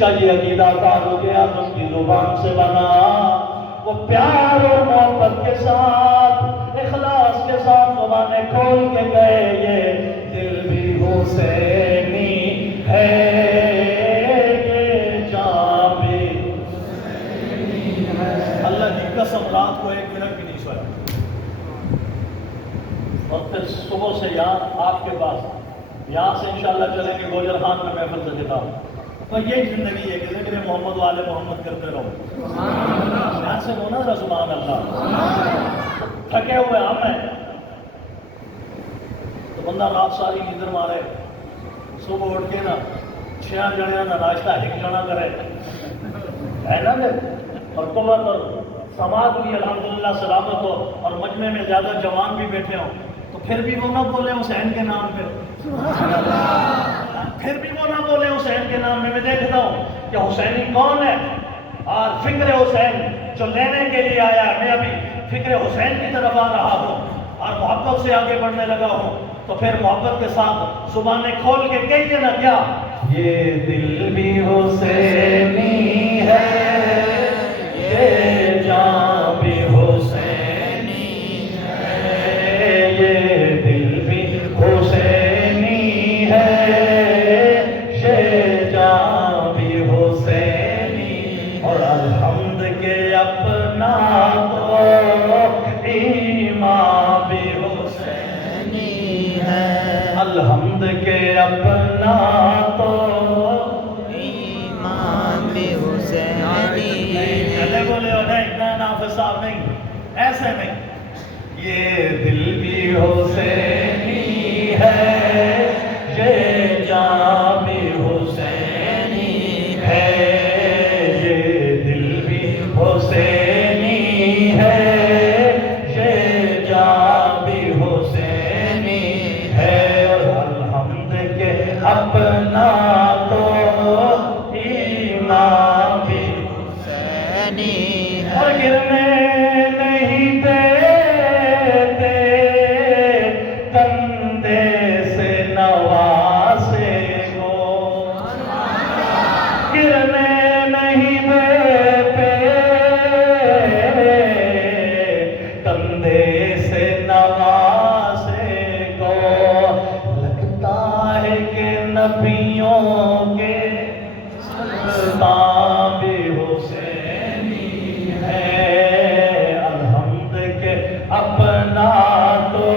کا یہ عقیدہ فاروق اعظم کی زبان سے بنا، وہ پیار اور محبت کے ساتھ اخلاص کے ساتھ زبانیں کھول کے گئے، یہ دل بھی حسینی ہے، یہ جان بھی حسینی ہے۔ اللہ کی قسم رات کو ایک منٹ بھی نہیں سویا، اور پھر صبح سے یہاں آپ کے پاس، یہاں سے انشاءاللہ چلیں گے گوجر خان میں محفل سے کتاب، تو یہی زندگی ہے کہ ذکر محمد والے محمد کرتے رہو، یہاں سے ہونا ذرا سبحان اللہ۔ تھکے ہوئے ہم ہیں تو بندہ رات ساری نیندر مارے، صبح اٹھ کے نا 6 جنے نا ناشتہ ایک جنا کرے، ہے نا دے، اور قوت اور سماعت بھی الحمدللہ سلامت ہو، اور مجمع میں زیادہ جوان بھی بیٹھے ہوں، تو پھر بھی وہ نہ بولے حسین کے نام پہ، پھر بھی وہ نہ بولے حسین کے نام میں دیکھتا ہوں کہ حسینی کون ہے، اور فکر حسین جو لینے کے لیے آیا ہے، میں ابھی فکر حسین کی طرف آ رہا ہوں اور محبت سے آگے بڑھنے لگا ہوں، تو پھر محبت کے ساتھ زبانیں کھول کے کہیے نا کیا، یہ دل بھی حسینی ہے، یہ جان بھی حسینی ہے، یہ دل بھی حسینی ہے، یہ جان بھی حسینی، اور الحمد کے اپنا تو ایمان بھی حسینی ہے، الحمد کے اپنا تو ایمان بھی حسینی ہے۔ بولے ہو نہیں، اتنا نافذ صاحب نہیں، ایسے نہیں، یہ دل بھی حسینی ہے، یہ جان بھی حسینی ہے، یہ دل بھی حسینی ہے، یہ جان بھی حسینی ہے، اور الحمد کے اپنا تو ایمان بھی حسینی ہے۔ اور گرنے نہیں دیتے کندھے سے نواسے کو، گرنے نہیں دیتے کندھے سے نواسے کو، لگتا ہے کہ نبیوں کے سلطان بھی حسینی ہے، الحمد کے اپنا تو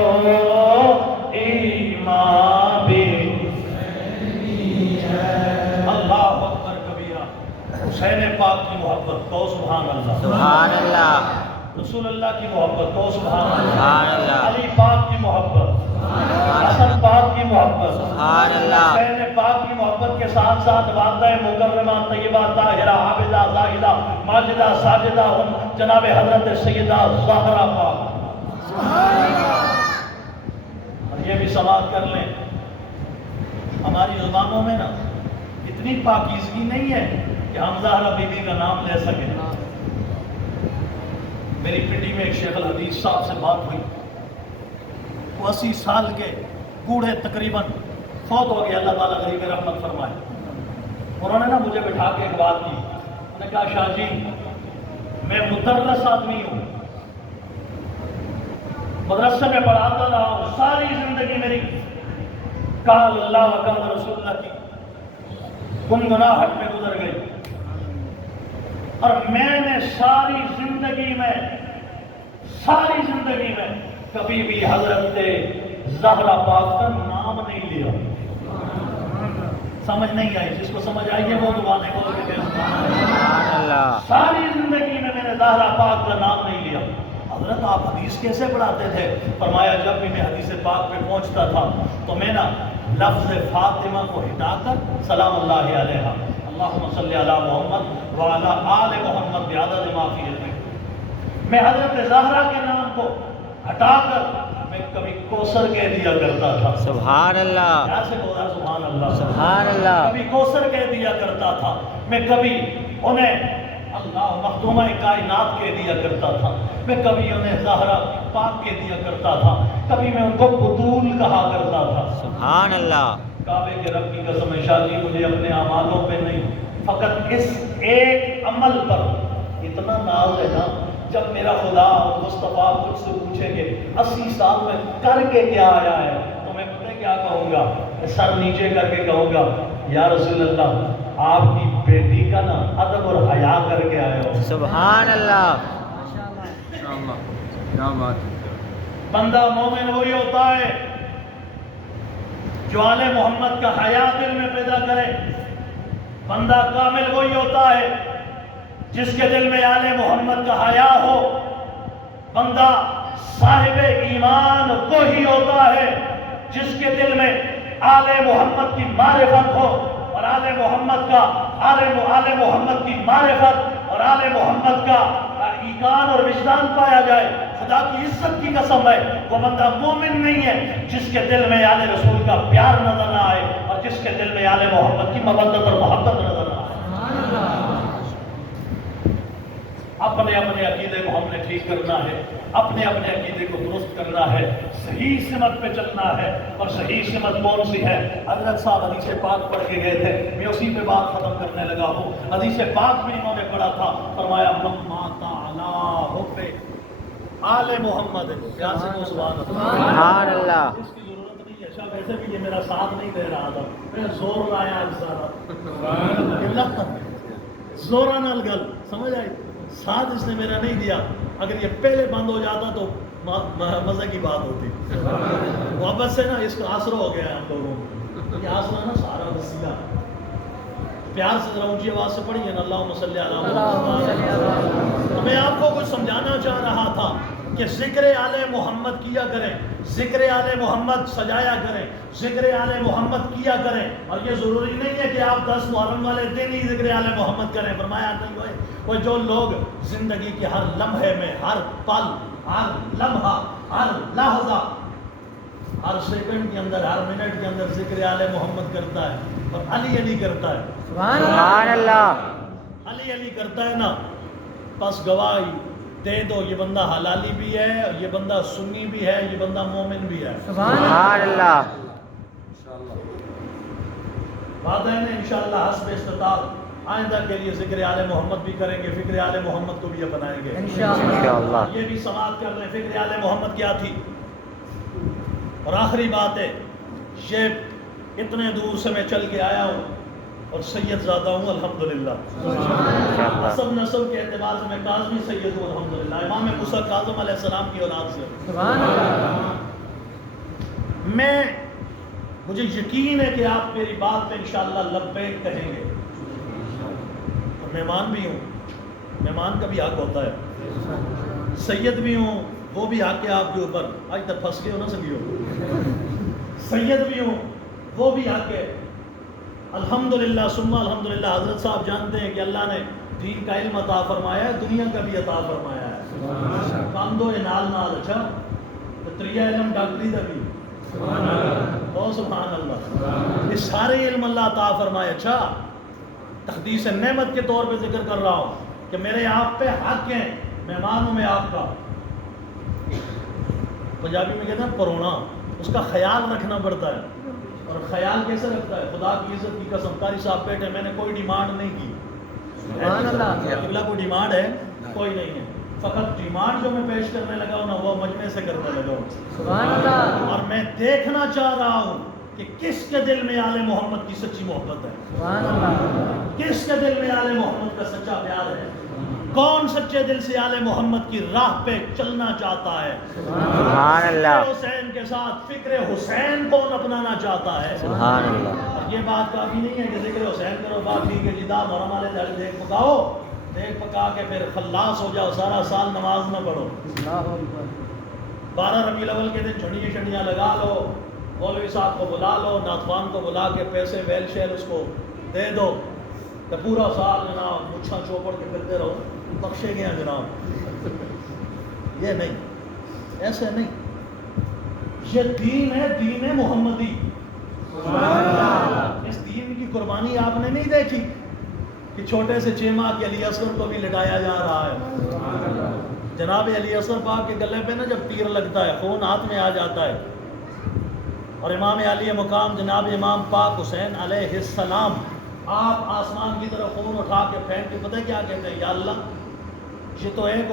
ایمان بھی حسینی ہے۔ اللہ اکبر کبیرہ، حسین پاک کی محبت کو سبحان اللہ، سبحان اللہ، رسول اللہ کی محبت کو سبحان اللہ، سبحان اللہ، علی پاک کی محبت، حسن پاک کی محبت، سبحان اللہ، حسین پاک کی محبت کے ساتھ ساتھ وعدہ مکرمہ طیبہ طاہرہ عابدہ زاہدہ ماجدہ ساجدہ جناب حضرت سیدہ زہرا پاک، اور یہ بھی سماعت کر لیں، ہماری زبانوں میں نا اتنی پاکیزگی نہیں ہے کہ ہم زہرا بی بی کا نام لے سکیں۔ میری پنڈی میں ایک شیخ الحدیث صاحب سے بات ہوئی، وہ 80 سال کے بوڑھے تقریباً فوت ہو گئے، اللہ تعالیٰ غریب رحمت فرمائے۔ انہوں نے نا مجھے بٹھا کے ایک بات کی، انہوں نے کہا شاہ جی میں مدرس آدمی ہوں، مدرسے میں پڑھاتا رہا ہوں، ساری زندگی میری قال اللہ و قال رسول اللہ کی گنگناہٹ میں گزر گئی، اور میں نے ساری زندگی میں کبھی بھی حضرت زہرا پاک کا نام نہیں لیا۔ سمجھ نہیں آئی؟ جس کو سمجھ آئی ہے وہ زبانیں کھول کے سبحان اللہ، ساری زندگی میں نے زہرا پاک کا نام نہیں لیا۔ حضرت آپ حدیث کیسے پڑھاتے تھے؟ فرمایا جب بھی میں حدیث پاک پہ پہنچتا تھا تو میں نا لفظ فاطمہ کو ہٹا کر سلام اللہ علیہ اللہم صلی علی محمد وعلی آل محمد بعدد ما فی علمک، میں حضرت زہرا کے نام کو ہٹا کر میں کبھی کوثر کہہ دیا کرتا تھا۔ سبحان اللہ، ایسے بولا سبحان اللہ، سبحان اللہ، کبھی کوثر کہہ دیا کرتا تھا، میں کبھی انہیں اللہ مخدومہ کائنات کہہ دیا کرتا تھا، میں کبھی انہیں زہرا پاک کہہ دیا کرتا تھا، کبھی میں ان کو بطول کہا کرتا تھا۔ سبحان اللہ، کعبے کے رب کی قسم ہے شاہ جی، مجھے اپنے اعمالوں پہ نہیں فقط اس ایک عمل پر اتنا ناز ہے نا، جب میرا خدا اور مصطفیٰ مجھ سے پوچھیں گے 80 سال میں کر کے کیا آیا ہے، تو میں پتہ کیا کہوں گا؟ سر نیچے کر کے کہوں گا یا رسول اللہ آپ کی بیٹی کا نا ادب اور حیا کر کے آئے ہو۔ سبحان اللہ، ماشاءاللہ، کیا بات ہے۔ بندہ مومن وہی ہوتا ہے جو آل محمد کا حیا دل میں پیدا کرے۔ بندہ کامل وہی ہوتا ہے جس کے دل میں آل محمد کا حیا ہو۔ بندہ صاحب ایمان وہی ہوتا ہے جس کے دل میں آل محمد کی معرفت ہو، اور آل محمد کی معرفت اور آل محمد کا ایمان اور وجدان پایا جائے۔ خدا کی عزت کی قسم ہے وہ بندہ مومن نہیں ہے جس کے دل میں آل رسول کا پیار نظر نہ آئے اور جس کے دل میں آل محمد کی مودت اور محبت نظر نہ آئے۔ اپنے اپنے عقیدے کو ہم نے ٹھیک کرنا ہے، اپنے اپنے عقیدے کو درست کرنا ہے، صحیح سمت پہ چلنا ہے۔ اور صحیح سمت کون سی ہے؟ حضرت صاحب حدیث پاک پڑھ کے گئے تھے، میں اسی پہ بات ختم کرنے لگا ہوں۔ حدیث پاک میں انہوں نے پڑھا تھا، فرمایا من مات علی حب آل محمد، سبحان اللہ، اس کی ضرورت نہیں ہے۔ شاہ ویسے بھی یہ میرا ساتھ نہیں دے رہا تھا، میں زور لایا آج سارا زورا نال گل سمجھ آئی، ساتھ اس نے میرا نہیں دیا۔ اگر یہ پہلے بند ہو جاتا تو مزے کی بات ہوتی۔ محبت سے نا اس کا آسرا ہو گیا ہے ہم لوگوں کو، یہ آسرا نا سارا وسیلہ۔ پیار سے ذرا اونچی آواز سے پڑھیے نا، اللہم صلی علی محمد۔ میں آپ کو کچھ سمجھانا چاہ رہا تھا کہ ذکر آل محمد کیا کریں، ذکر آل محمد سجایا کریں، ذکر آل محمد کیا کریں۔ اور یہ ضروری نہیں ہے کہ آپ 10 محرم والے دن ہی ذکر آل محمد کریں۔ فرمایا نہیں ہوئے وہ جو لوگ زندگی کے ہر لمحے میں، ہر پل، ہر لمحہ، ہر لحظہ، ہر سیکنڈ کے اندر، ہر منٹ کے اندر ذکر آل محمد کرتا ہے اور علی علی کرتا ہے، سبحان اللہ، علی علی کرتا ہے نا، بس گواہی دے دو یہ بندہ حلالی بھی ہے، یہ بندہ سنی بھی ہے، یہ بندہ مومن بھی ہے۔ سبحان اللہ، بات ہے نا انشاءاللہ حسب استطاعت آئندہ کے لیے ذکر آل محمد بھی کریں گے، فکر آل محمد کو بھی اپنائیں گے انشاءاللہ۔ یہ بھی سماعت کر لیں فکر آل محمد کیا تھی۔ اور آخری بات ہے، یہ اتنے دور سے میں چل کے آیا ہوں اور سید زادہ ہوں الحمدللہ، نسب نسب کے اعتبار سے میں کاظمی سید ہوں الحمدللہ، امام موسیٰ کاظم علیہ السلام کی اولاد سے۔ مجھے یقین ہے کہ آپ میری بات پہ انشاءاللہ لبیک کہیں گے۔ اور مہمان بھی ہوں، مہمان کا بھی حق ہوتا ہے، سید بھی ہوں وہ بھی حق ہے آپ کے اوپر، آج تک پھنس گئے ہو نا سنگیو، سید بھی ہوں وہ بھی حق ہے۔ الحمدللہ ثم الحمدللہ، حضرت صاحب جانتے ہیں کہ اللہ نے دین کا علم عطا فرمایا ہے، دنیا کا بھی عطا فرمایا ہے۔ کاندو نال نال اچھا تریہ علم ڈاکٹری دا بھی، او سبحان اللہ، یہ سارے علم اللہ عطا فرمائے۔ اچھا تقدیس نعمت کے طور پہ ذکر کر رہا ہوں کہ میرے آپ پہ حق ہیں، مہمان ہوں میں آپ کا۔ پنجابی میں کہتے ہیں پرونا، اس کا خیال رکھنا پڑتا ہے۔ اور خیال کیسے رکھتا ہے؟ خدا کی عزت کی قسم، قاری صاحب بیٹھے، میں نے کوئی ڈیمانڈ نہیں کی، اللہ کو ڈیمانڈ ہے کوئی نہیں ہے، فقط ڈیمانڈ جو میں پیش کرنے لگا ہوں نا وہ مجمع سے کرنے لگا ہوں۔ اور میں دیکھنا چاہ رہا ہوں کہ کس کے دل میں آل محمد کی سچی محبت ہے، کس کے دل میں آل محمد کا سچا پیار ہے، کون سچے دل سے آل محمد کی راہ پہ چلنا چاہتا ہے، سبحان اللہ، حسین کے ساتھ فکر حسین کون اپنانا چاہتا ہے۔ سبحان اللہ، اور یہ بات کافی نہیں ہے کہ ذکر حسین کرو، بات ٹھیک ہے جی، دا محرم والے دھڑ دیکھ پکاؤ، دیکھ پکا کے پھر خلاص ہو جاؤ، سارا سال نماز نہ پڑھو، 12 ربیع الاول کے دن چھڑیاں چھڑیاں لگا لو، مولوی صاحب کو بلا لو، ناتوان کو بلا کے پیسے ویل شیل اس کو دے دو، تو پورا سال جناب مچھاں چوپڑ کے پھرتے رہو، بخشے گئے ہیں جناب۔ یہ نہیں، ایسے نہیں، یہ دین ہے، دین محمدی۔ اس دین کی قربانی آپ نے نہیں دیکھی کہ چھوٹے سے چیما کے علی اصغر کو بھی لٹایا جا رہا ہے۔ جناب علی اصغر پاک کے گلے پہ نا جب تیر لگتا ہے خون ہاتھ میں آ جاتا ہے، اور امام علی مقام جناب امام پاک حسین علیہ السلام آپ آسمان کی طرف خون اٹھا کے پھینک کے پتہ کیا کہتے ہیں؟ یا اللہ یہ تو ایک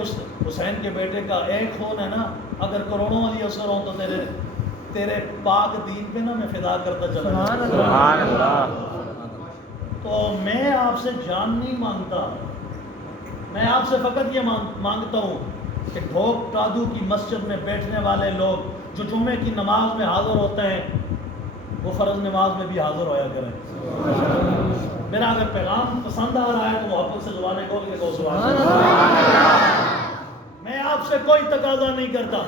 حسین کے بیٹے کا ایک خون ہے نا، اگر کروڑوں والی اثر ہوں تو تیرے پاک دین پہ نا میں فدا کرتا چلا جاؤں۔ سبحان اللہ۔ تو میں آپ سے جان نہیں مانگتا، میں آپ سے فقط یہ مانگتا ہوں کہ ڈھوک ٹادو کی مسجد میں بیٹھنے والے لوگ جو جمعے کی نماز میں حاضر ہوتے ہیں وہ فرض نماز میں بھی حاضر ہویا کریں۔ میرا اگر پیغام پسند آ رہا ہے تو محبت سے زبانیں کھول کے کہو سبحان اللہ۔ میں آپ سے کوئی تقاضا نہیں کرتا،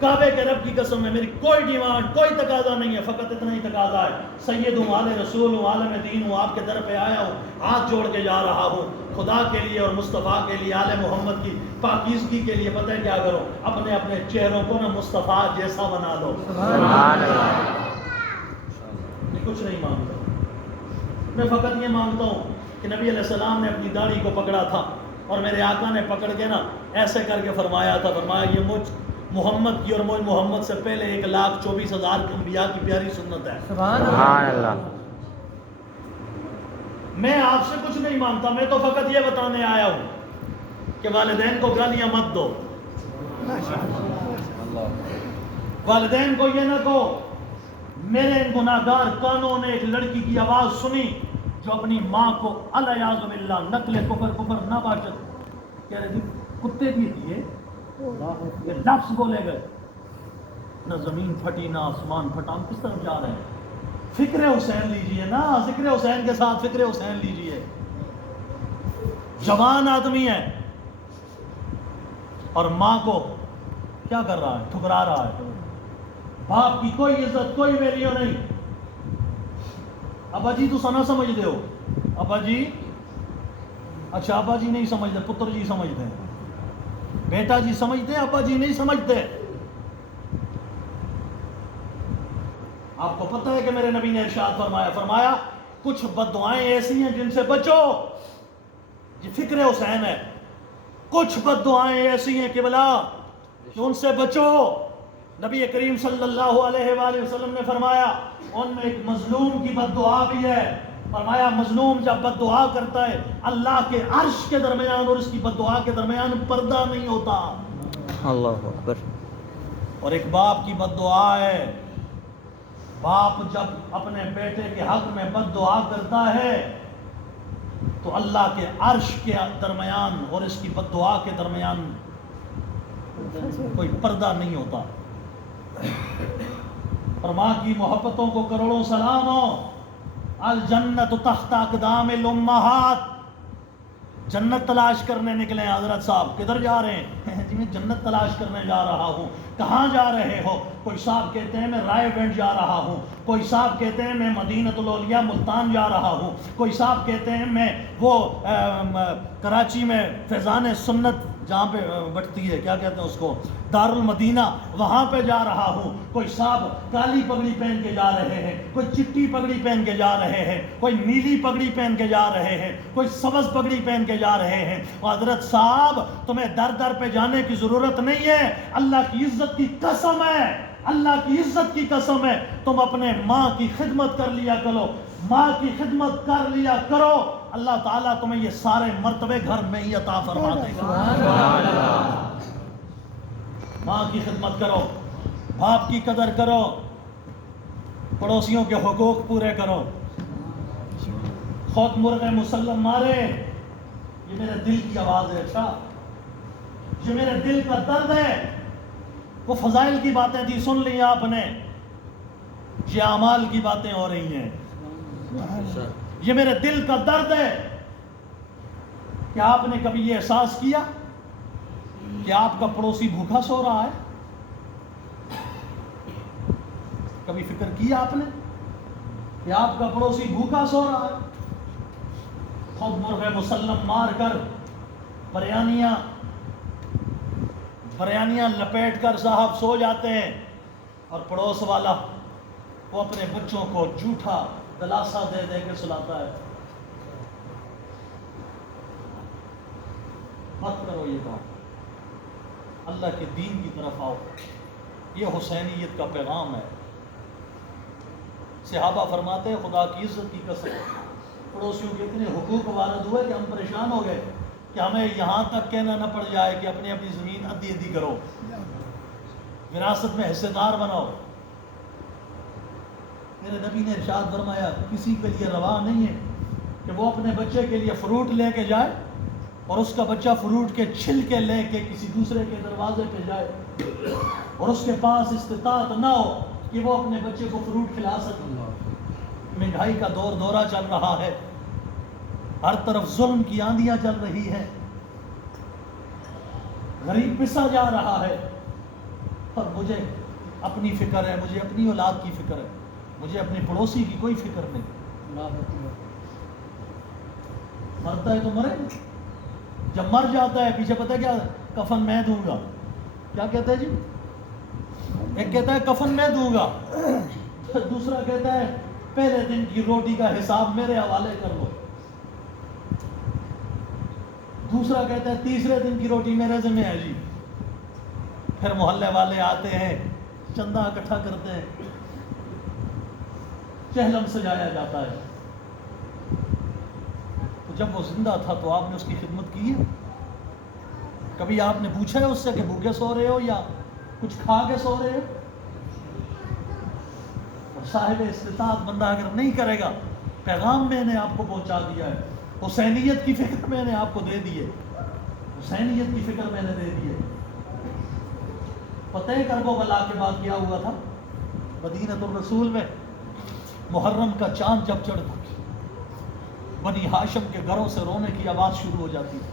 کعبے کے رب کی قسم ہے، میری کوئی ڈیمانڈ کوئی تقاضا نہیں ہے، فقط اتنا ہی تقاضا ہے، سید ہوں، آل رسول ہوں، عالم دین ہوں، آپ کے در پہ آیا ہوں، ہاتھ جوڑ کے جا رہا ہوں، خدا کے لیے اور مصطفیٰ کے لیے، آل محمد کی پاکیزگی کے لیے پتہ ہے کیا کرو؟ اپنے اپنے چہروں کو نا مصطفیٰ جیسا بنا دو۔ سبحان اللہ۔ میں کچھ نہیں مانگتا، میں فقط یہ مانگتا ہوں کہ نبی علیہ السلام نے اپنی داڑھی کو پکڑا تھا اور میرے آقا نے پکڑ کے نا ایسے کر کے فرمایا تھا، فرمایا یہ مجھ محمد کی اور مجھ محمد سے پہلے 1,24,000 انبیاء کی پیاری سنت ہے۔ سبحان اللہ۔ میں آپ سے کچھ نہیں مانگتا، میں تو فقط یہ بتانے آیا ہوں کہ والدین کو گالیاں مت دو، والدین کو یہ نہ کہو میرے گناہگار کانوں نے ایک لڑکی کی آواز سنی جو اپنی ماں کو الیاذ باللہ نقل کفر نباشت کہہ رہے تھے، کتے بھی دیے یہ لفظ بولے گئے، نہ زمین پھٹی نہ آسمان پھٹا، ہم کس طرف جا رہے ہیں؟ فکر حسین لیجئے نا، ذکر حسین کے ساتھ فکر حسین لیجئے۔ جوان آدمی ہے اور ماں کو کیا کر رہا ہے؟ ٹھکرا رہا ہے۔ باپ کی کوئی عزت کوئی ویلیو نہیں۔ ابا جی تو سنا سمجھ دے ہو، ابا جی اچھا ابا جی نہیں سمجھتے، پتر جی سمجھتے ہیں، بیٹا جی سمجھتے ہیں، ابا جی نہیں سمجھتے۔ آپ کو پتہ ہے کہ میرے نبی نے ارشاد فرمایا کچھ بددعائیں ایسی ہیں جن سے بچو، یہ فکر حسین ہے، کچھ بددعائیں ایسی ہیں قبلہ کہ ان سے بچو۔ نبی کریم صلی اللہ علیہ وآلہ وسلم نے فرمایا ان میں ایک مظلوم کی بددعا بھی ہے، فرمایا مظلوم جب بددعا کرتا ہے اللہ کے عرش کے درمیان اور اس کی بددعا کے درمیان پردہ نہیں ہوتا۔ اللہ اکبر۔ اور ایک باپ کی بددعا ہے، باپ جب اپنے بیٹے کے حق میں بددعا کرتا ہے تو اللہ کے عرش کے درمیان اور اس کی بددعا کے درمیان کوئی پردہ نہیں ہوتا۔ اور ماں کی محبتوں کو کروڑوں سلام ہو۔ الجنت تحت اقدام الامہات، جنت تلاش کرنے نکلے ہیں حضرت صاحب، کدھر جا رہے ہیں؟ جی میں جنت تلاش کرنے جا رہا ہوں۔ کہاں جا رہے ہو؟ کوئی صاحب کہتے ہیں میں رائے گنج جا رہا ہوں، کوئی صاحب کہتے ہیں میں مدینۃ الاولیاء ملتان جا رہا ہوں، کوئی صاحب کہتے ہیں میں وہ کراچی میں فیضان سنت جہاں پہ بٹتی ہے کیا کہتے ہیں اس کو، دار المدینہ، وہاں پہ جا رہا ہوں۔ کوئی صاحب کالی پگڑی پہن کے جا رہے ہیں، کوئی چٹی پگڑی پہن کے جا رہے ہیں، کوئی نیلی پگڑی پہن کے جا رہے ہیں، کوئی سبز پگڑی پہن کے جا رہے ہیں۔ حضرت صاحب تمہیں در در پہ جانے کی ضرورت نہیں ہے، اللہ کی عزت کی قسم ہے، اللہ کی عزت کی قسم ہے تم اپنے ماں کی خدمت کر لیا کرو، ماں کی خدمت کر لیا کرو، اللہ تعالیٰ تمہیں یہ سارے مرتبے گھر میں ہی عطا فرما دے گا۔ ماں کی خدمت کرو، باپ کی قدر کرو، پڑوسیوں کے حقوق پورے کرو۔ خود مرغ مسلم مارے، یہ میرے دل کی آواز ہے، اچھا یہ میرے دل کا درد ہے۔ وہ فضائل کی باتیں تھی سن لی آپ نے، یہ اعمال کی باتیں ہو رہی ہیں۔ یہ میرے دل کا درد ہے کہ آپ نے کبھی یہ احساس کیا کہ آپ کا پڑوسی بھوکا سو رہا ہے؟ کبھی فکر کیا آپ نے کہ آپ کا پڑوسی بھوکا سو رہا ہے؟ خود مرغ مسلم مار کر بریانیاں لپیٹ کر صاحب سو جاتے ہیں اور پڑوس والا وہ اپنے بچوں کو جھوٹا دلاسا دے دے کے سلاتا ہے۔ مت کرو یہ بات، اللہ کے دین کی طرف آؤ، یہ حسینیت کا پیغام ہے۔ صحابہ فرماتے ہیں خدا کی عزت کی قسم پڑوسیوں کے اتنے حقوق وارد ہوئے کہ ہم پریشان ہو گئے کہ ہمیں یہاں تک کہنا نہ پڑ جائے کہ اپنی اپنی زمین ادھی ادھی کرو، وراثت میں حصے دار بناؤ۔ میرے نبی نے ارشاد فرمایا کسی کے لیے روا نہیں ہے کہ وہ اپنے بچے کے لیے فروٹ لے کے جائے اور اس کا بچہ فروٹ کے چھلکے لے کے کسی دوسرے کے دروازے پہ جائے اور اس کے پاس استطاعت نہ ہو کہ وہ اپنے بچے کو فروٹ کھلا سکے۔ مہنگائی کا دورہ چل رہا ہے، ہر طرف ظلم کی آندیاں چل رہی ہیں، غریب پسا جا رہا ہے، پر مجھے اپنی فکر ہے، مجھے اپنی اولاد کی فکر ہے، مجھے اپنے پڑوسی کی کوئی فکر نہیں۔ مرتا ہے تو مرے، جب مر جاتا ہے پیچھے پتہ کیا کفن میں دوں گا، کیا کہتا ہے جی؟ ایک کہتا ہے کفن میں دوں گا، دوسرا کہتا ہے پہلے دن کی روٹی کا حساب میرے حوالے کر لو، دوسرا کہتا ہے تیسرے دن کی روٹی میرے ذمہ ہے جی۔ پھر محلے والے آتے ہیں، چندہ اکٹھا کرتے ہیں، چہلم سجایا جاتا ہے۔ تو جب وہ زندہ تھا تو آپ نے اس کی خدمت کی ہے؟ کبھی آپ نے پوچھا ہے اس سے کہ بھوکے سو رہے ہو یا کچھ کھا کے سو رہے ہو؟ اور صاحب استطاعت بندہ اگر نہیں کرے گا، پیغام میں نے آپ کو پہنچا دیا ہے، حسینیت کی فکر میں نے آپ کو دے دی ہے، حسینیت کی فکر میں نے دے دی ہے۔ پتہ ہے کربلا کے بعد کیا ہوا تھا؟ مدینہ الرسول میں محرم کا چاند جب چڑھتا بنی ہاشم کے گھروں سے رونے کی آواز شروع ہو جاتی تھی۔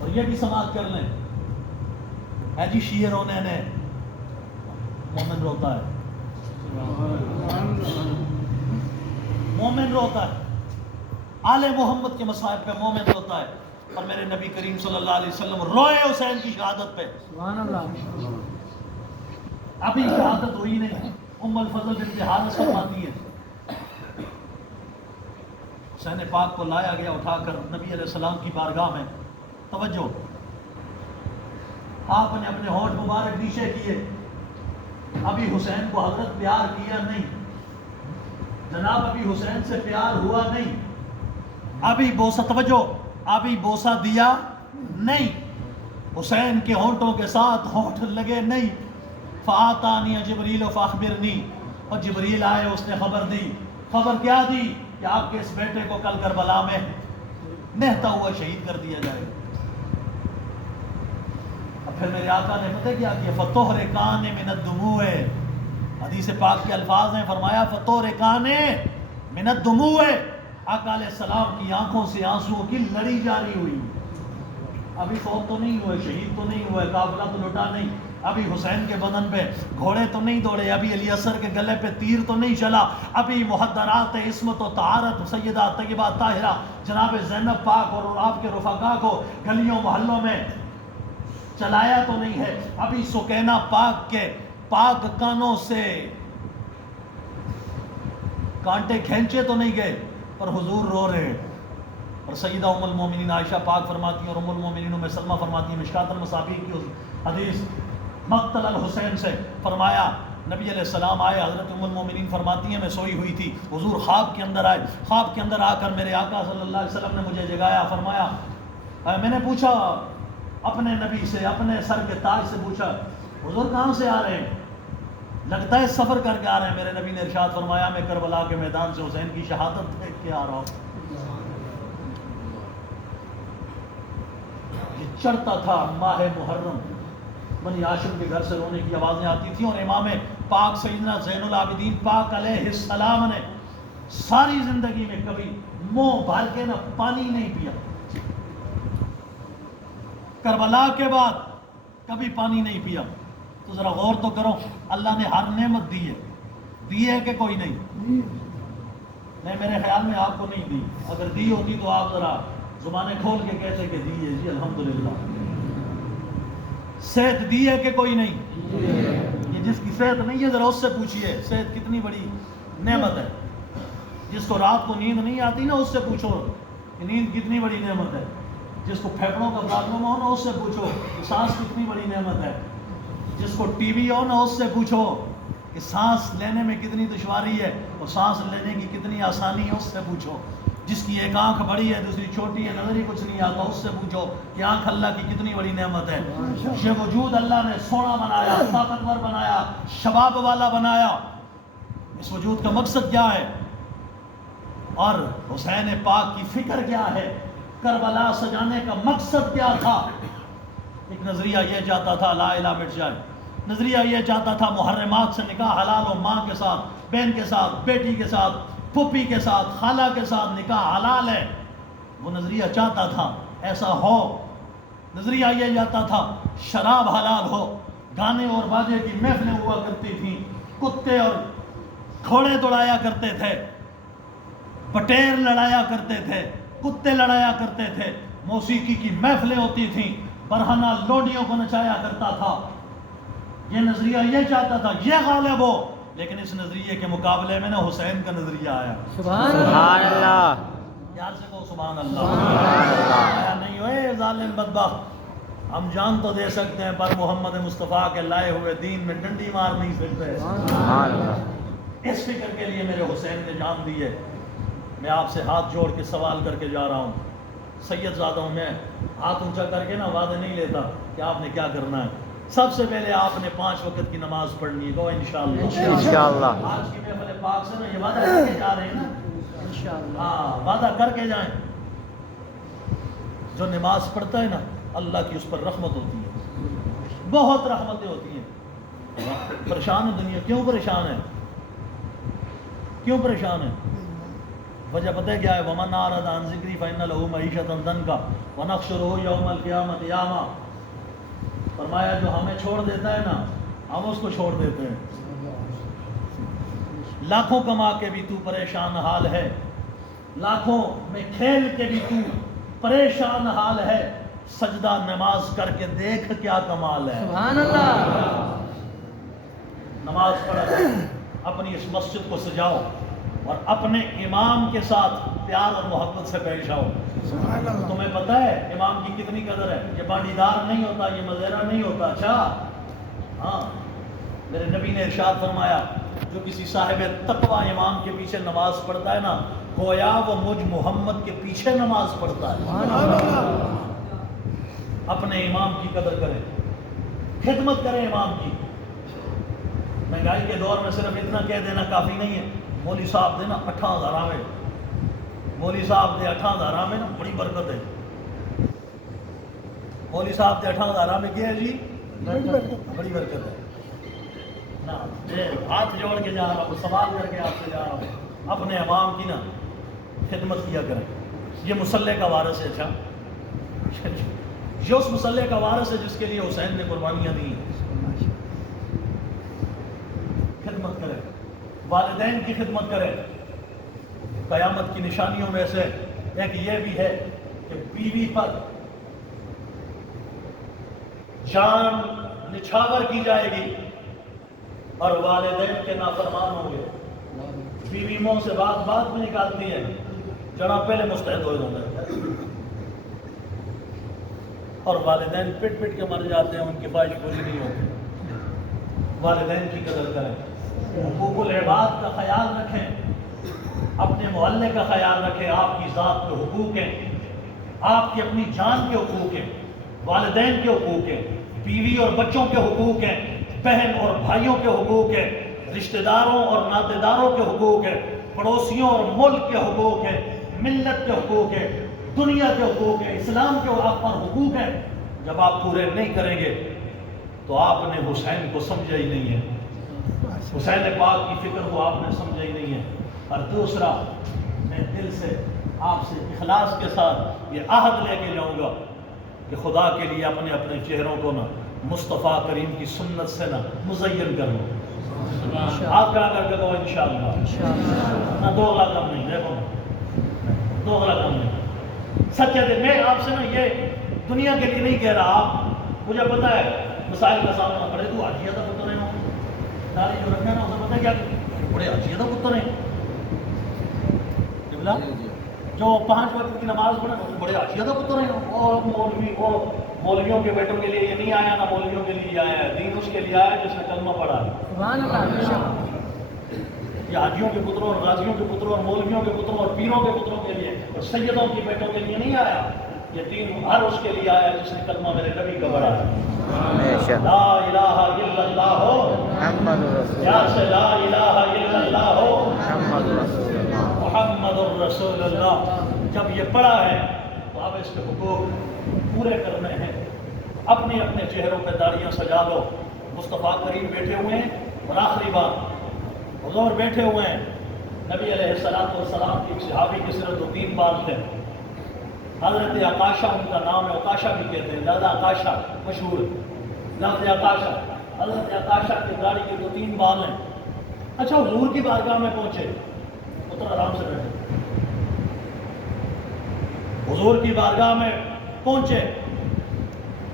اور یہ بھی سماعت کر لیں، ہے جی شیعہ رونے نے، مومن روتا ہے، مومن روتا ہے، آل محمد کے مصائب پہ مومن روتا ہے۔ اور میرے نبی کریم صلی اللہ علیہ وسلم روئے حسین کی شہادت پہ، ابھی شہادت ہوئی نہیں۔ ام الفضل بنت حارث فرماتی ہے حسین پاک کو لایا گیا اٹھا کر نبی علیہ السلام کی بارگاہ میں، توجہ، آپ نے اپنے ہونٹ مبارک نیچے کیے، ابھی حسین کو حضرت پیار کیا نہیں جناب، ابھی حسین سے پیار ہوا نہیں، ابھی بوسہ، توجہ، ابھی بوسہ دیا نہیں، حسین کے ہونٹوں کے ساتھ ہونٹ لگے نہیں۔ فآتانی جبریل فاخبرنی، اور جبریل آئے، اس نے خبر دی۔ خبر کیا دی؟ کہ آپ کے اس بیٹے کو کل کربلا میں نہتا ہوا شہید کر دیا جائے گا۔ اب پھر میرے آقا نے پتہ کیا کیا؟ فَتُحْرِقَانِ مِنَ الدُّمُوعِ، حدیث پاک کے الفاظ ہیں، فرمایا فَتُحْرِقَانِ مِنَ الدُّمُوعِ، آقا علیہ السلام کی آنکھوں سے آنسوں کی لڑی جاری ہوئی۔ ابھی فوت تو نہیں ہوئے، شہید تو نہیں ہوئے، قافلہ تو لٹا نہیں، ابھی حسین کے بدن پہ گھوڑے تو نہیں دوڑے، ابھی علی اصغر کے گلے پہ تیر تو نہیں چلا، ابھی محدرات عصمت و طہارت سیدہ طیبہ طاہرہ جناب زینب پاک اور آپ کے رفقا کو گلیوں محلوں میں چلایا تو نہیں ہے، ابھی سکینہ پاک کے پاک کانوں سے کانٹے کھینچے تو نہیں گئے، پر حضور رو رہے ہیں۔ اور سیدہ ام المومنین عائشہ پاک فرماتی ہیں، اور ام المومنین میں سلمہ فرماتی ہیں، مشکات المصابیح کی حدیث مقتل الحسین سے، فرمایا نبی علیہ السلام آئے، حضرت ام المومنین فرماتی ہیں میں سوئی ہوئی تھی، حضور خواب کے اندر آئے، خواب کے اندر آ کر میرے آقا صلی اللہ علیہ وسلم نے مجھے جگایا، فرمایا، میں نے پوچھا اپنے نبی سے، اپنے سر کے تاج سے پوچھا حضور کہاں سے آ رہے ہیں؟ لگتا ہے سفر کر کے آ رہے ہیں۔ میرے نبی نے ارشاد فرمایا میں کربلا کے میدان سے حسین کی شہادت دیکھ کے آ رہا ہوں۔ یہ چڑھتا تھا ماہ محرم، بنی ہاشم کے گھر سے رونے کی آوازیں آتی تھیں، اور امام پاک سیدنا زین العابدین پاک علیہ السلام نے ساری زندگی میں کبھی منہ بھر کے نہ پانی نہیں پیا، کربلا کے بعد کبھی پانی نہیں پیا۔ تو ذرا غور تو کرو، اللہ نے ہر نعمت دی ہے کہ کوئی نہیں؟ نہیں، میرے خیال میں آپ کو نہیں دی، اگر دی ہوتی تو آپ ذرا زبانیں کھول کے کہتے کہ دی ہے جی الحمدللہ۔ صحت دی ہے کہ کوئی نہیں؟ یہ جس کی صحت نہیں ہے ذرا اس سے پوچھئے صحت کتنی بڑی نعمت ہے۔ جس کو رات کو نیند نہیں آتی نا، اس سے پوچھو کہ نیند کتنی بڑی نعمت ہے۔ جس کو پھیپڑوں کا پرابلم ہو نا، اس سے پوچھو کہ سانس کتنی بڑی نعمت ہے۔ جس کو ٹی وی ہو نا، اس سے پوچھو کہ سانس لینے میں کتنی دشواری ہے اور سانس لینے کی کتنی آسانی ہے اس سے پوچھو. جس کی ایک آنکھ بڑی ہے دوسری چھوٹی ہے نظر ہی کچھ نہیں آتا اس سے پوچھو کہ آنکھ اللہ کی کتنی بڑی نعمت ہے. یہ وجود اللہ نے سونا بنایا, طاقتور بنایا, شباب والا بنایا. اس وجود کا مقصد کیا ہے؟ اور حسین پاک کی فکر کیا ہے؟ کربلا سجانے کا مقصد کیا تھا؟ ایک نظریہ یہ چاہتا تھا لا الہ مٹ جائے, نظریہ یہ چاہتا تھا محرمات سے نکاح حلال ہو, ماں کے ساتھ, بہن کے ساتھ, بیٹی کے ساتھ, پھوپھی کے ساتھ, خالہ کے ساتھ نکاح حلال ہے. وہ نظریہ چاہتا تھا ایسا ہو. نظریہ یہ چاہتا تھا شراب حلال ہو, گانے اور باجے کی محفلیں ہوا کرتی تھیں, کتے اور گھوڑے دوڑایا کرتے تھے, بٹیر لڑایا کرتے تھے, کتے لڑایا کرتے تھے, موسیقی کی محفلیں ہوتی تھیں, برہنہ لوڈیوں کو نچایا کرتا تھا. یہ نظریہ یہ چاہتا تھا یہ غالب ہو. لیکن اس نظریے کے مقابلے میں نا حسین کا نظریہ آیا. سبحان اللہ. یار سے کہو سبحان اللہ. آیا نہیں ہوئے ظالم بدبخت, ہم جان تو دے سکتے ہیں پر محمد مصطفیٰ کے لائے ہوئے دین میں ڈنڈی مار نہیں سکتے. سبحان اللہ. اس فکر کے لیے میرے حسین نے جان دی ہے. میں آپ سے ہاتھ جوڑ کے سوال کر کے جا رہا ہوں. سید زادہ ہوں میں, ہاتھ اونچا کر کے نا وعدے نہیں لیتا کہ آپ نے کیا کرنا ہے. سب سے پہلے آپ نے 5 وقت کی نماز پڑھنی ہے. انشاءاللہ انشاءاللہ. آج کی محفل پاک سے نا یہ وعدہ کر کے جا رہے ہیں نا انشاءاللہ. ہاں وعدہ کر کے جائیں. جو نماز پڑھتا ہے نا اللہ کی اس پر رحمت ہوتی ہے, بہت رحمتیں ہوتی ہیں. پریشان ہے دنیا, کیوں پریشان ہے؟ کیوں پریشان ہے؟ وجہ پتہ ہے کیا ہے؟ وَمَنْ أَعْرَضَ عَنْ ذِكْرِي فَإِنَّ لَهُ مَعِيشَةً ضَنْكَ وَنَحْشُرُهُ يَوْمَ الْقِيَامَةِ أَعْمَى. فرمایا جو ہمیں چھوڑ دیتا ہے نا ہم اس کو چھوڑ دیتے ہیں. لاکھوں کما کے بھی تو پریشان حال ہے, لاکھوں میں کھیل کے بھی تو پریشان حال ہے. سجدہ نماز کر کے دیکھ کیا کمال ہے. سبحان اللہ. نماز پڑھ, اپنی اس مسجد کو سجاؤ اور اپنے امام کے ساتھ پیار اور محبت سے پیش آؤ. تمہیں پتہ ہے امام کی کتنی قدر ہے؟ یہ باڈی دار نہیں ہوتا, یہ مزیرہ نہیں ہوتا. اچھا ہاں, میرے نبی نے ارشاد فرمایا جو کسی صاحب تقوی امام کے پیچھے نماز پڑھتا ہے نا گویا وہ مجھ محمد کے پیچھے نماز پڑھتا ہے. اپنے امام کی قدر کریں, خدمت کریں امام کی. مہنگائی کے دور میں صرف اتنا کہہ دینا کافی نہیں ہے. مولوی صاحب دینا 18,000 میں, مولوی صاحب دے 18,000 میں نا بڑی برکت ہے. مولوی صاحب دے 18,000 میں کیا ہے جی؟ بڑی برکت ہے. نا ہاتھ جوڑ کے جا رہا ہوں, سوال کر کے آپ سے جا رہا ہوں, اپنے امام کی نا خدمت کیا کریں. یہ مصلی کا وارث ہے. اچھا یہ اس مصلی کا وارث ہے جس کے لیے حسین نے قربانیاں دی. خدمت کرے, والدین کی خدمت کرے. قیامت کی نشانیوں میں سے ایک یہ بھی ہے کہ بیوی پر جان نچھاور کی جائے گی اور والدین کے نافرمان ہوں گے. بیوی منہ سے بات میں نکالتی ہے جناب پہلے مستعد ہوئے ہوں گے, اور والدین پٹ کے مر جاتے ہیں, ان کی خواہش پوری نہیں ہوتی. والدین کی قدر کریں, حقوق العباد کا خیال رکھیں, اپنے محلے کا خیال رکھیں. آپ کی ذات کے حقوق ہیں, آپ کی اپنی جان کے حقوق ہیں, والدین کے حقوق ہیں, بیوی اور بچوں کے حقوق ہیں, بہن اور بھائیوں کے حقوق ہیں, رشتہ داروں اور ناطے داروں کے حقوق ہیں, پڑوسیوں اور ملک کے حقوق ہیں, ملت کے حقوق ہیں, دنیا کے حقوق ہیں, اسلام کے آپ پر حقوق ہیں. جب آپ پورے نہیں کریں گے تو آپ نے حسین کو سمجھا ہی نہیں ہے, حسین پاک کی فکر کو آپ نے سمجھا ہی نہیں ہے. اور دوسرا, میں دل سے آپ سے اخلاص کے ساتھ یہ عہد لے کے جاؤں گا کہ خدا کے لیے اپنے اپنے چہروں کو نا مصطفیٰ کریم کی سنت سے نا مزین کر لو. آپ کہاں کر کے کہو انشاءاللہ. نہ دو غلط کم نہیں, دیکھو دو غلط کم نہیں. سچے دل میں آپ سے نا یہ دنیا کے لیے نہیں کہہ رہا. آپ مجھے پتا ہے مسائل کا سامنا پڑے تو حاجیہ تھا پتہ نہیں ہو داری جو رکھنا نا اسے پتہ ہے کیا بڑے حاجیہ تھا پتہ نہیں جو 5 وقت کی نماز پڑھے وہ بڑے حاشیہ کا پتر ہیں، اور مولویوں کے بیٹوں کے لیے یہ نہیں آیا، نہ مولویوں کے لیے آیا ہے، دین اس کے لیے آیا جس نے کلمہ پڑھا ہے۔ سبحان اللہ۔ یہ حاجیوں کے پتروں اور غازیوں کے پتروں اور مولویوں کے پتروں اور پیروں کے پتروں کے لیے اور سیدوں کے بیٹوں کے لیے نہیں آیا، یہ دین ہر اس کے لیے آیا جس نے کلمہ میرے نبی کا پڑھا ہے۔ بے شک لا الہ الا اللہ ہو، محمد رسول یا سے لا الہ الا اللہ ہو، محمد رسول اللہ۔ محمد الرسول اللہ۔ جب یہ پڑھا ہے تو اب اس کے حقوق پورے کرنے ہیں۔ اپنے اپنے چہروں پہ داڑیاں سجا لو۔ مصطفیٰ کریم بیٹھے ہوئے ہیں، اور آخری بات، حضور بیٹھے ہوئے ہیں، نبی علیہ السلام کی ایک صحابی کی صرف 2-3 بال تھے، حضرت عکاشہ ان کا نام ہے، عکاشہ بھی کہتے ہیں، دادا عکاشہ مشہور لفظ عکاشہ۔ حضرت عکاشہ کی داڑھی کے 2-3 بال ہیں۔ اچھا حضور کی بارگاہ میں پہنچے، پتر آرام سے بیٹھے، حضور کی بارگاہ میں پہنچے،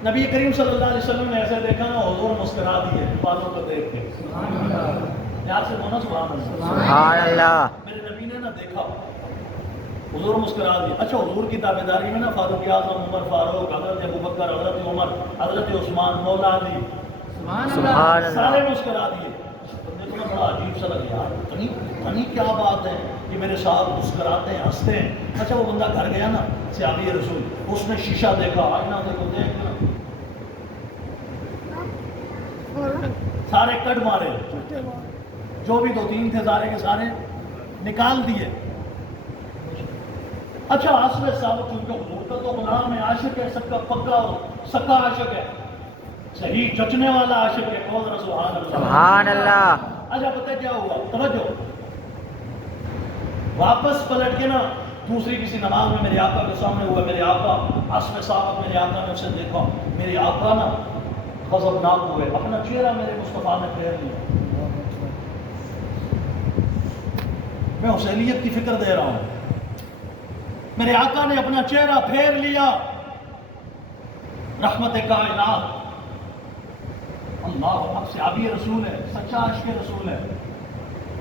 نبی کریم صلی اللہ علیہ وسلم نے ایسے دیکھا نا، حضور مسکرا دیے بالوں کو دیکھ کے۔ یار سے بولنا سبحان اللہ۔ سبحان اللہ۔ میرے نبی نے نا دیکھا، حضور مسکرا دیے۔ اچھا حضور کی تابعداری میں نا فاروق اعظم، عمر فاروق، حضرت ابوبکر، حضرت عمر، حضرت عثمان، مولا علی، سبحان اللہ۔ سارے مسکرا دیے۔ بندے کو نا بڑا عجیب سا لگا، یار پتہ کیا بات ہے کہ میرے ساتھ مسکراتے ہیں، ہنستے ہیں۔ اچھا وہ بندہ گھر گیا نا، صحابی رسول، اس نے شیشہ دیکھا، آئینہ دیکھو، دیکھنا، سارے کٹ مارے، جو بھی 2-3 تھے سارے کے سارے نکال دیے۔ اچھا آصف صاحب چونکہ حضور کا تو غلام ہے، عاشق ہے، سب کا پکا سکا عاشق ہے، صحیح جچنے والا عاشق ہے، قول رسول سبحان اللہ۔ سبحان اللہ۔ اچھا پتہ کیا ہوا، توجہ، واپس پلٹ کے نا دوسری کسی نماز میں میرے آقا کے سامنے ہوا، میرے آقا آصف صاحب، میرے آقا نے اسے دیکھا، میرے آقا نا غضبناک ہوئے، اپنا چہرہ میرے مصطفیٰ نے پھیر لیا۔ میں حسینیت کی فکر دے رہا ہوں، میرے آقا نے اپنا چہرہ پھیر لیا، رحمت کائنات، اللہ اب صحابی رسول ہے، سچا عاشق رسول ہے۔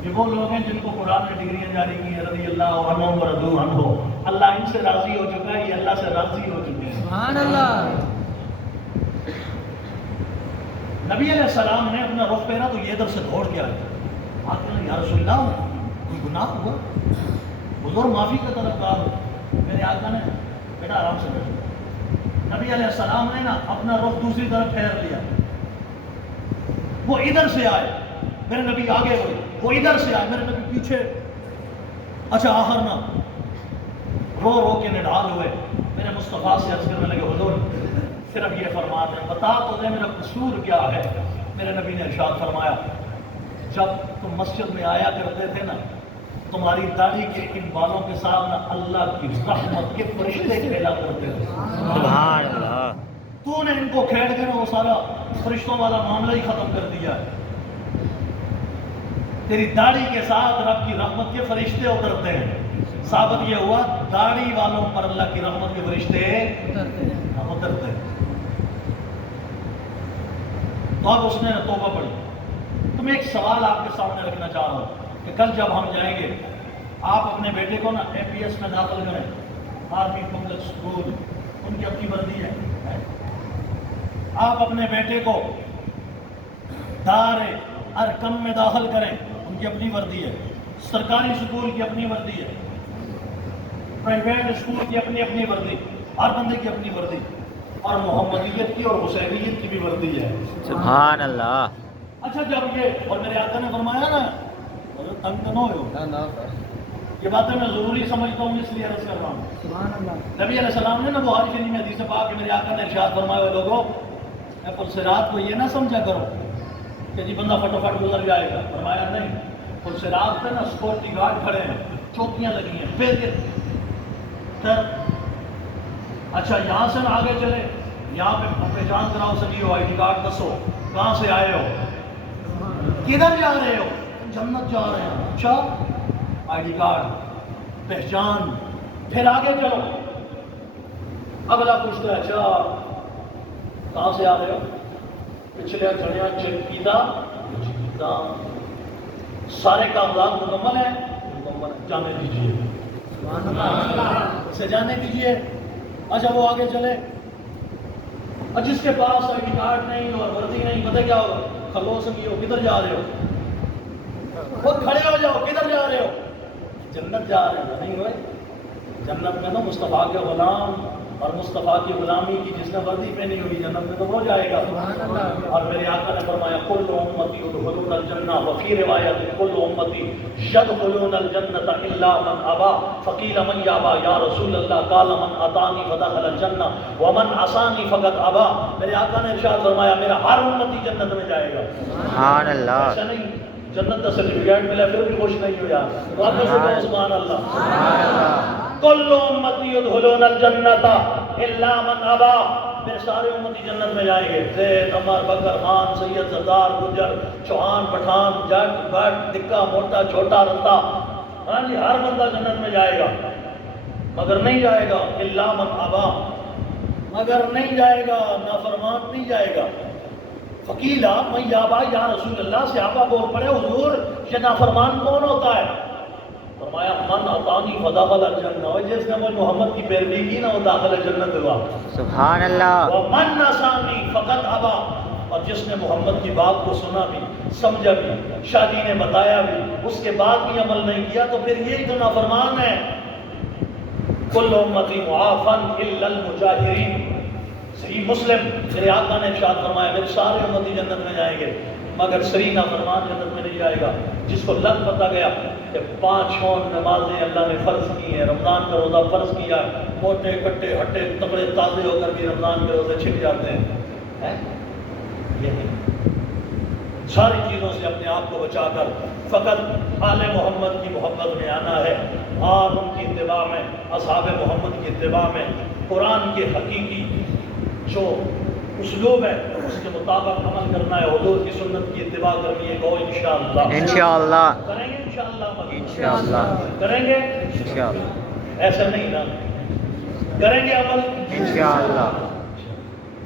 یہ وہ لوگ ہیں جن کو قرآن میں ڈگریاں جاری کی ہیں، رضی اللہ عنہ ورضوا عنہ، اللہ ان سے راضی ہو چکا ہے، یہ اللہ سے راضی ہو چکے ہیں۔ سبحان اللہ۔ نبی علیہ السلام نے اپنا رخ پھیرا تو یہ ادھر سے دوڑ کے آئے، آقا نے یا رسول اللہ کوئی گناہ ہوا، حضور معافی کا طلبگار ہو۔ میرے آقا نے بیٹا آرام سے بیٹھو۔ نبی علیہ السلام نے نا اپنا رخ دوسری طرف پھیر لیا، وہ ادھر سے آئے، میرے نبی آگے ہوئے، وہ ادھر سے آئے، میرے نبی پیچھے۔ اچھا آخر نا رو رو کے نڈال ہوئے، میرے مصطفیٰ سے عرض کرنے لگے، حضور صرف یہ فرما دیں، بتا تو دیں میرا قصور کیا ہے۔ میرے نبی نے ارشاد فرمایا، جب تم مسجد میں آیا کرتے تھے نا، تمہاری داڑھی کے ان بالوں کے ساتھ نا اللہ کی رحمت کے فرشتے کھیلا کرتے تھے۔ سبحان اللہ۔ تو نے ان کو کھیل کے نا وہ سارا فرشتوں والا معاملہ ہی ختم کر دیا ہے۔ تیری داڑھی کے ساتھ رب کی رحمت کے فرشتے اترتے ہیں۔ ثابت یہ ہوا داڑھی والوں پر اللہ کی رحمت کے فرشتے اترتے ہیں۔ تو اب اس نے توبہ پڑھی۔ تو میں ایک سوال آپ کے سامنے رکھنا چاہ رہا ہوں کہ کل جب ہم جائیں گے، آپ اپنے بیٹے کو نا APS میں داخل کریں، آرمی پبلک اسکول، ان کی اپنی وردی ہے۔ آپ اپنے بیٹے کو دار ارکم میں داخل کریں، ان کی اپنی وردی ہے۔ سرکاری اسکول کی اپنی وردی ہے، پرائیویٹ اسکول کی اپنی اپنی وردی، ہر بندے کی اپنی وردی، اور محمدیت کی اور حسینیت کی بھی وردی ہے۔ سبحان اللہ۔ اچھا جب یہ، اور میرے آقا نے فرمایا نا، تنگ تو نہ ہو، یہ باتیں میں ضروری سمجھتا ہوں اس لیے عرض کر رہا ہوں۔ سبحان اللہ۔ نبی علیہ السلام نے نا بخاری شریف میں حدیث پاک کہ میرے آقا نے ارشاد فرمایا، ہوئے لوگوں پلسرات کو یہ نہ سمجھا کرو کہ جی بندہ فٹافٹ گزر جائے گا، فرمایا نہیں، پلسرات پہ نا سیکورٹی گارڈ کھڑے ہیں، چوکیاں لگی ہیں، پھر اچھا یہاں سے نا آگے چلے، یہاں پہ پہچان کراؤ سکی ہو، ID کارڈ دسو، کہاں سے آئے ہو، کدھر جا رہے ہو، جنت جا رہے ہیں، اچھا ID کارڈ، پہچان، پھر آگے چلو، اگلا پوچھتا ہے اچھا کہاں سے آ رہے ہو، پچھلے گھڑیاں چیک کیتا، سارے کاغذات مکمل ہیں، مکمل، جانے دیجیے۔ اسے جانے دیجیے. اچھا وہ آگے چلے. اور جس کے پاس آئی ڈی کارڈ نہیں اور وردی نہیں، پتہ کیا ہوگا؟ خلوص کی ہو، کدھر جا رہے ہو؟ خود کھڑے ہو جاؤ، کدھر جا رہے ہو؟ جنت جا رہے ہو. نہیں ہوئے جنت میں تو مصطفیٰ کے غلام اور مصطفیٰ کی غلامی کی جس نے وردی پہنی ہوئی جنت میں تو وہ جائے گا. اور میرے آقا نے فرمایا کل امتی یدخلون الجنہ وفی روایت کل امتی یدخلون الجنۃ الا من ابا فقیل من یابا یا رسول اللہ قال من اطاعنی فدخل الجنہ ومن عصانی فقد ابا. میرے آقا نے ارشاد فرمایا میرا ہر امتی جنت میں جائے گا. سبحان اللہ. ایسا نہیں جنت کا سرٹیفکیٹ ملا پھر بھی خوش نہیں ہو یار. سبحان اللہ. کل امتی یدخلون الجنۃ الا من ابا. میرے سارے امتی جنت میں جائیں گے. زید، عمر، بکر، خان، سید، سردار، گجر، چوہان، پٹھان، جٹ، بٹ، دکا، موٹا، چھوٹا، رتا، ہاں جی ہر بندہ جنت میں جائے گا. مگر نہیں جائے گا الا من ابا، مگر نہیں جائے گا نافرمان نہیں جائے گا. فقیلا من یابا یا رسول اللہ. صحابہ بول پڑے حضور یہ نافرمان کون ہوتا ہے؟ فرمایا من اطاعنی فدخل الجنہ. جس نے مجھ محمد کی پیروی کی نا وہ داخل جنت ہوا. سبحان اللہ. ومن عصانی فقد ابا. اور جس نے محمد کی بات کو سنا بھی، سمجھا بھی، شادی نے بتایا بھی، اس کے بعد بھی عمل نہیں کیا تو پھر یہی تو نافرمان ہے. کل امتی معافن الا المجاہرین. صحیح مسلم. میرے آقا نے ارشاد فرمایا میرے سارے امتی جنت میں جائیں گے مگر سری نافرمان جنت میں نہیں جائے گا. جس کو لگ پتا گیا کہ 5 نمازیں اللہ نے فرض کی ہیں، رمضان کا روزہ فرض کیا ہے، موٹے کٹے ہٹے تگڑے تازے ہو کر بھی رمضان کے روزے چھپ جاتے ہیں. ساری چیزوں سے اپنے آپ کو بچا کر فقط آل محمد کی محبت میں آنا ہے اور ان کی اتباع میں، اصحاب محمد کی اتباع میں قرآن کے حقیقی جو اسلوب ہے اس کے مطابق عمل کرنا ہے. حضور کی سنت کی اتباع کرنی ہے. کہو انشاءاللہ. انشاءاللہ. کریں گے انشاءاللہ. انشاءاللہ. کریں گے انشاءاللہ. ایسا نہیں نا کریں گے عمل انشاءاللہ.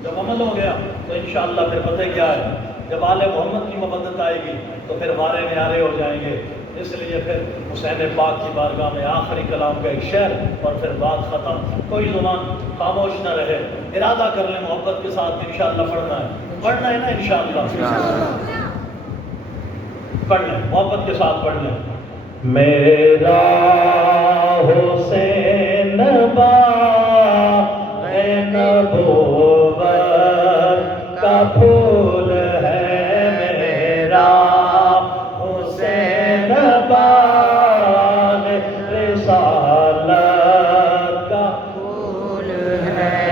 جب عمل ہو گیا تو انشاءاللہ پھر پتہ کیا ہے جب آل محمد کی محبت آئے گی تو پھر وارے نیارے ہو جائیں گے. اس لیے پھر حسین پاک کی بارگاہ میں آخری کلام کا ایک شعر اور پھر بات ختم. کوئی زبان خاموش نہ رہے. ارادہ کر لیں محبت کے ساتھ انشاءاللہ پڑھنا ہے. پڑھنا ہے نا انشاءاللہ. پڑھ لیں محبت کے ساتھ پڑھ لیں. میرا حسین نبوت کا پھول ہے. میرا حسین باغ رسالت کا پھول ہے.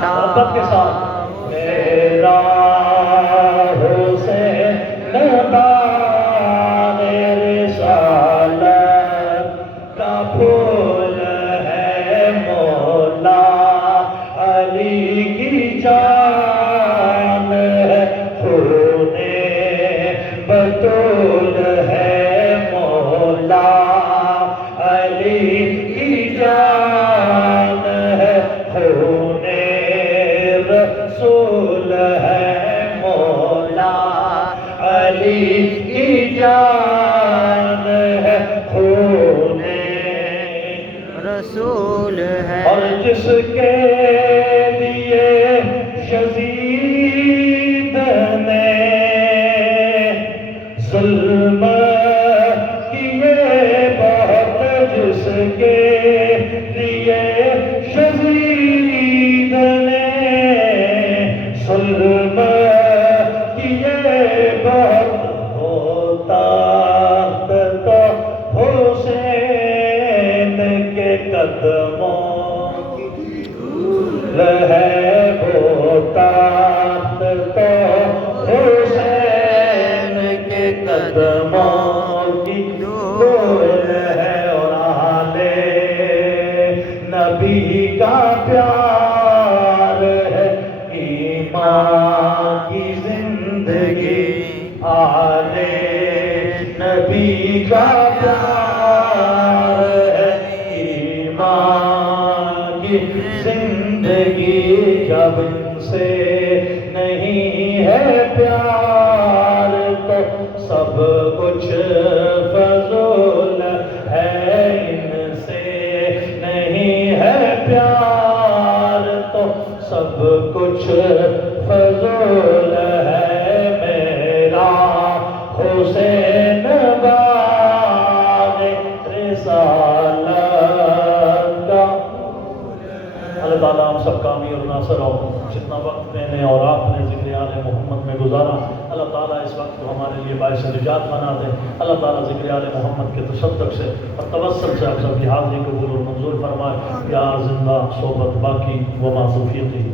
محبت کے ساتھ میرا حسین باغ رسالت کا پھول ہے. مولا علی کی جان ہے، خون بطول ہے. مولا علی کی جان ہے، خون رسول ہے. مولا علی کی جان ہے، خون رسول ہے. اور جس کے لیے یزید نے ظلم کیے بہت، جس کے لیے یزید نے ظلم کیے بہت، ہوتا تو حسین کے قدموں کی دھول ہے. ہوتا تو حسین کے قدموں کی دھول ہے. اور آلے نبی کا پیار ہے، ایمان کی زندگی. آلے نبی کا پیار ہے، ایمان کی زندگی. جب ان سے نہیں ہے پیار تو سب کچھ فضول ہے. کچھ فضول ہے میرا حسین باغ رسالت کا۔ اللہ تعالیٰ ہم سب کا امیر و ناصر ہو۔ جتنا وقت میں نے اور آپ نے ذکر آل محمد میں گزارا، اللہ تعالیٰ اس وقت کو ہمارے لیے باعث نجات بنا دے۔ اللہ تعالیٰ ذکر آل محمد کے تصدق سے اور توسل سے ہم سب کی حاضری قبول اور منظور فرمائے۔ یا زندہ صحبت باقی وما توفیقی